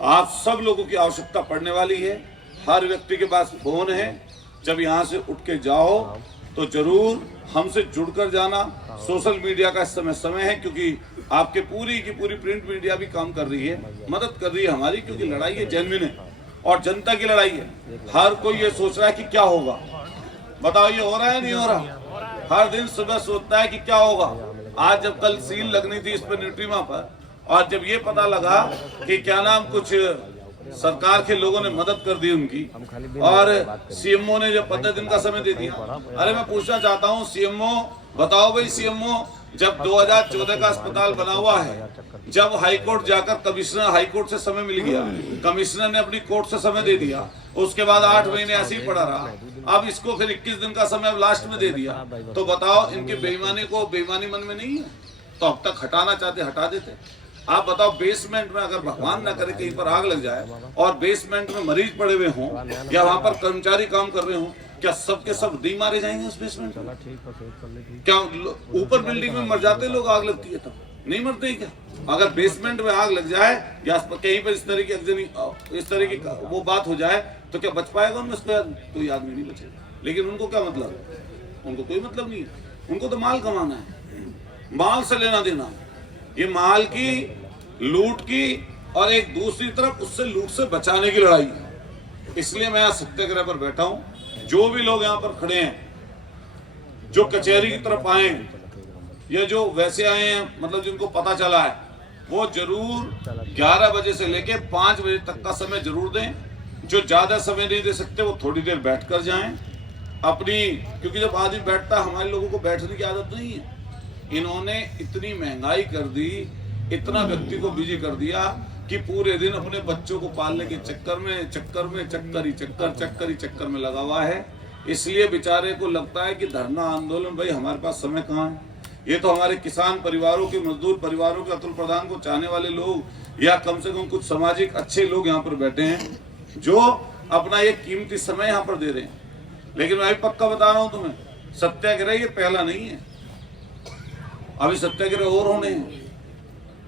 आप सब लोगों की आवश्यकता पड़ने वाली है। हर व्यक्ति के पास फोन है। जब यहाँ से उठ के जाओ तो जरूर हमसे जुड़कर जाना। सोशल मीडिया का इस समय है, क्योंकि आपके पूरी की पूरी प्रिंट मीडिया भी काम कर रही है, मदद कर रही है हमारी, क्योंकि लड़ाई है जेन्युइन है और जनता की लड़ाई है। हर कोई ये सोच रहा है कि क्या होगा, बताओ ये हो रहा है नहीं हो रहा। हर दिन सुबह सोचता है कि क्या होगा। आज जब कल सील लगनी थी इस पर न्यूट्रीमा पर, और जब ये पता लगा कि क्या नाम कुछ सरकार के लोगों ने मदद कर दी उनकी, और सीएमओ ने जो 15 दिन का समय दे दिया। अरे मैं पूछना चाहता हूँ सीएमओ, बताओ भाई सीएमओ, जब 2014 का अस्पताल बना हुआ है, जब हाईकोर्ट जाकर कमिश्नर हाईकोर्ट से समय मिल गया, कमिश्नर ने अपनी कोर्ट से समय दे दिया, उसके बाद 8 महीने ऐसे ही पड़ा रहा, अब इसको फिर 21 दिन का समय लास्ट में दे दिया। तो बताओ इनकी बेईमानी को बेईमानी मन में नहीं है तो अब तक हटाना चाहते हटा देते। आप बताओ बेसमेंट में अगर भगवान ना करे कहीं पर आग लग जाए और बेसमेंट में मरीज पड़े हुए हों या वहां पर कर्मचारी काम कर रहे हों, क्या सबके सब दी मारे जाएंगे उस बेसमेंट में? क्या ऊपर बिल्डिंग में मर जाते लोग, आग लगती है तब नहीं मरते क्या? अगर बेसमेंट में आग लग जाए या कहीं पर इस तरह की वो बात हो जाए तो क्या बच पाएगा उनमें? कोई आदमी नहीं बचेगा। लेकिन उनको क्या मतलब? उनको कोई मतलब नहीं है। उनको तो माल कमाना है, माल से लेना देना। ये माल की लूट की और एक दूसरी तरफ उससे लूट से बचाने की लड़ाई है। इसलिए मैं सत्याग्रह पर बैठा हूं। जो भी लोग यहाँ पर खड़े हैं, जो कचहरी की तरफ आए या जो वैसे आए हैं, मतलब जिनको पता चला है, वो जरूर 11 बजे से लेके 5 बजे तक का समय जरूर दें। जो ज्यादा समय नहीं दे सकते वो थोड़ी देर बैठ कर जाएं अपनी, क्योंकि जब आदमी बैठता, हमारे लोगों को बैठने की आदत नहीं है। इन्होंने इतनी महंगाई कर दी, इतना व्यक्ति को बिजी कर दिया कि पूरे दिन अपने बच्चों को पालने के चक्कर में लगा हुआ है। इसलिए बेचारे को लगता है कि धरना आंदोलन, भाई हमारे पास समय कहाँ है? ये तो हमारे किसान परिवारों के, मजदूर परिवारों के, अतुल प्रधान को चाहने वाले लोग या कम से कम कुछ सामाजिक अच्छे लोग यहाँ पर बैठे हैं जो अपना ये कीमती समय यहाँ पर दे रहे हैं। लेकिन मैं भी पक्का बता रहा हूँ तुम्हें, सत्याग्रह ये पहला नहीं है, अभी सत्याग्रह और होने हैं।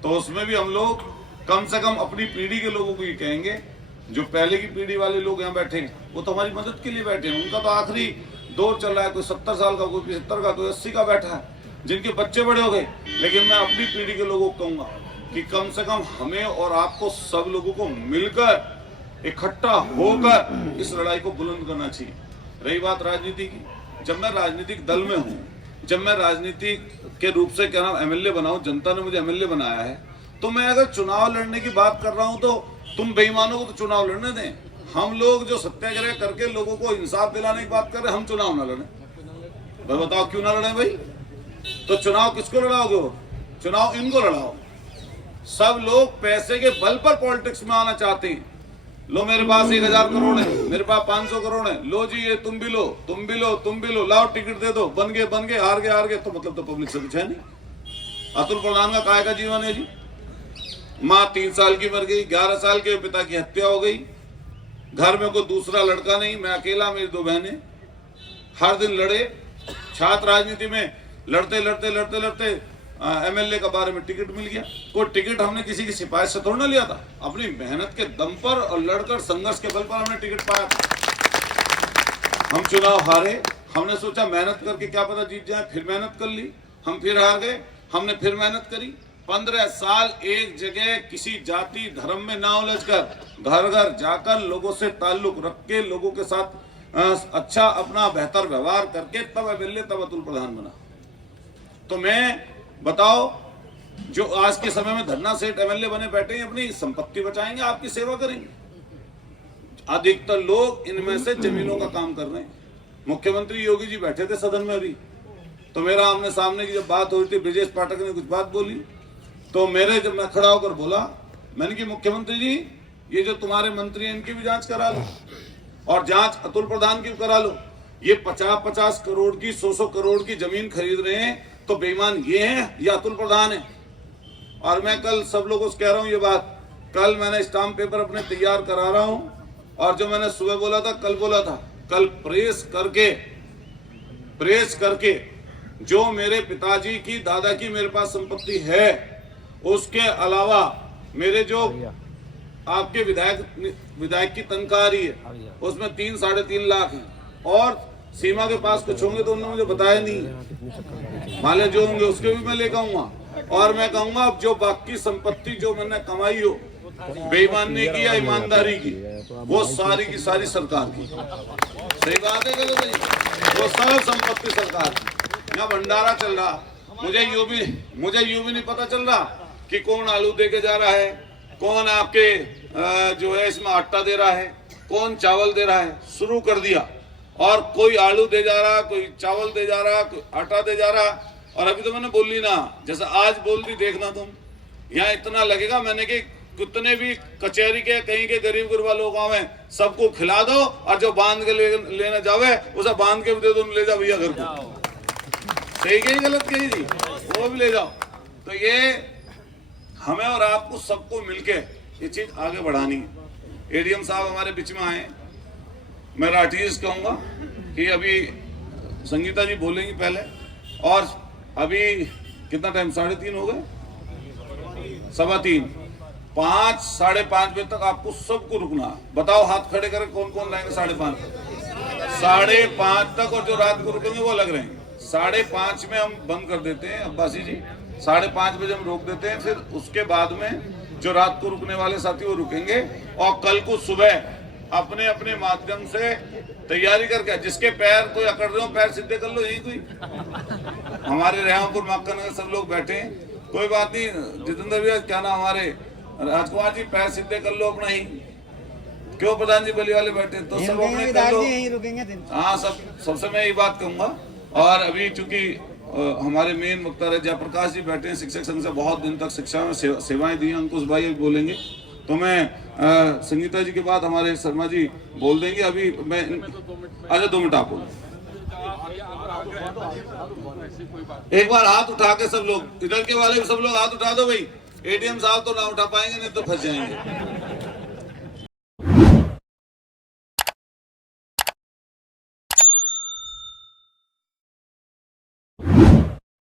तो उसमें भी हम लोग कम से कम अपनी पीढ़ी के लोगों को ये कहेंगे, जो पहले की पीढ़ी वाले लोग यहाँ बैठे हैं वो तो हमारी मदद के लिए बैठे हैं। उनका तो आखिरी दौर चल रहा है, कोई 70 साल का, कोई 75 का, कोई 80 का बैठा है, जिनके बच्चे बड़े हो गए। लेकिन मैं अपनी पीढ़ी के लोगों को कहूँगा कि कम से कम हमें और आपको सब लोगों को मिलकर इकट्ठा होकर इस लड़ाई को बुलंद करना चाहिए। रही बात राजनीति की, जब मैं राजनीतिक दल में हूँ, जब मैं राजनीति के रूप से क्या नाम एमएलए बना हूं, जनता ने मुझे एमएलए बनाया है, तो मैं अगर चुनाव लड़ने की बात कर रहा हूं तो तुम बेईमानों को तो चुनाव लड़ने दें। हम लोग जो सत्याग्रह करके लोगों को इंसाफ दिलाने की बात कर रहे हैं, हम चुनाव ना लड़ें? भाई बताओ क्यों ना लड़ें भाई? तो चुनाव किसको लड़ाओगे? वो चुनाव इनको लड़ाओ। सब लोग पैसे के बल पर पॉलिटिक्स में आना चाहते हैं। लो मेरे पास 1000 करोड़ है, मेरे पास 500 करोड़ है, लो जी ये तुम भी लो, तुम भी लो, तुम भी लो, लाओ टिकट दे दो, बन गए, हार गए। तो मतलब तो पब्लिक से कुछ है नहीं। अतुल प्रधान का काय का जीवन है जी? माँ 3 साल की मर गई, 11 साल के पिता की हत्या हो गई, घर में कोई दूसरा लड़का नहीं, मैं अकेला, मेरी 2 बहनें। हर दिन लड़े, छात्र राजनीति में लड़ते एमएलए का बारे में टिकट मिल गया। कोई टिकट हमने किसी की सिफारिश से थोड़ा ना लिया था, अपनी मेहनत के दम पर और लड़कर संघर्ष के बल पर हमने टिकट पाया था। हम चुनाव हारे, हमने सोचा मेहनत करके क्या पता जीत जाए, फिर मेहनत कर ली, हम फिर हार गए, हमने फिर मेहनत करी। 15 साल एक जगह किसी जाति धर्म में ना उलझकर, घर घर जाकर लोगों से ताल्लुक रख के, लोगों के साथ अच्छा अपना बेहतर व्यवहार करके तब एमएलए, तब अतुल प्रधान बना। तो मैं बताओ, जो आज के समय में धरना सेठ एमएलए बने बैठे हैं, अपनी संपत्ति बचाएंगे, आपकी सेवा करेंगे। अधिकतर लोग इनमें से जमीनों का काम कर रहे हैं। मुख्यमंत्री योगी जी बैठे थे सदन में अभी, तो मेरा आमने सामने की जब बात हो रही थी, ब्रजेश पाठक ने कुछ बात बोली, तो जब मैं खड़ा होकर बोला, मैंने कि मुख्यमंत्री जी, ये जो तुम्हारे मंत्री हैं इनकी भी जांच करा लो, और जांच अतुल प्रधान की करा लो। ये 50-50 करोड़ की, 100-100 करोड़ की जमीन खरीद रहे हैं, तो बेईमान ये हैं या अतुल प्रधान है? और मैं कल सब लोगों से कह रहा हूं ये बात, कल मैंने स्टाम्प पेपर अपने तैयार करा रहा हूं, और जो मैंने सुबह बोला था, कल बोला था, कल प्रेस करके जो मेरे पिताजी की, दादा की मेरे पास संपत्ति है, उसके अलावा मेरे जो आपके विधायक की तनख्वाह आ रही है, उसमें 3-3.5 लाख है, और सीमा के पास कुछ होंगे तो उन्होंने मुझे बताया नहीं, माले जो होंगे उसके भी मैं लेकर आऊंगा। और मैं कहूंगा अब जो बाकी संपत्ति जो मैंने कमाई हो बेईमानी की या ईमानदारी की, वो सारी की सारी सरकार की। सही बात है गलत भाई? वो सब संपत्ति सरकार की। यहाँ भंडारा चल रहा, मुझे यूं भी नहीं पता चल रहा कि कौन आलू दे के जा रहा है, कौन आपके जो है इसमें आटा दे रहा है, कौन चावल दे रहा है। शुरू कर दिया, और कोई आलू दे जा रहा, कोई चावल दे जा रहा, कोई आटा दे जा रहा। और अभी तो मैंने बोली ना, जैसे आज बोल दी, देखना तुम यहाँ इतना लगेगा मैंने कि कितने भी कचहरी के कहीं के गरीब गुरबा लोग आवे सबको खिला दो, और जो बांध के लेने जावे उसे बांध के भी दे दो, ले जाओ भैया घर को। सही कही गलत कही जी? वो भी ले जाओ। तो ये हमें और आपको सबको मिलके ये चीज आगे बढ़ानी है। एडीएम साहब हमारे बीच में आए, मैं राठीज कहूंगा कि अभी संगीता जी बोलेंगी पहले, और अभी कितना टाइम, 3:30 हो गए, 3:15, 5, 5:30 बजे तक आपको सबको रुकना। बताओ हाथ खड़े करके कौन कौन रहेंगे 5:30 तक, और जो रात को रुकेंगे वो अलग रहेंगे। 5:30 में हम बंद कर देते हैं अब्बासी जी, 5:30 बजे हम रोक देते हैं। फिर उसके बाद में जो रात को रुकने वाले साथी वो रुकेंगे, और कल को सुबह अपने अपने माध्यम से तैयारी करके, जिसके पैर कोई अकड़ रहे हो पैर सीधे कर लो। यही कोई हमारे रेहापुर मक्का नगर सब लोग बैठे हैं, कोई बात नहीं। जितेंद्र भैया क्या नाम हमारे राजकुमार जी, पैर सीधे कर लो अपना ही। क्यों प्रधान जी बली वाले बैठे, तो सब अपने कर लो। हाँ, सबसे मैं यही बात कहूंगा। और अभी चूंकि हमारे मेन वक्ता रहे जयप्रकाश जी बैठे हैं, शिक्षक संघ से बहुत दिन तक शिक्षा में सेवाएं दी, अंकुश भाई अभी बोलेंगे। तो मैं संगीता जी के बाद हमारे शर्मा जी बोल देंगे। अभी मैं अच्छा 2 मिनट आप एक बार हाथ उठा के सब लोग, इधर के वाले भी सब लोग हाथ उठा दो भाई। एडीएम साहब तो ना उठा पाएंगे, नहीं तो फंस जाएंगे।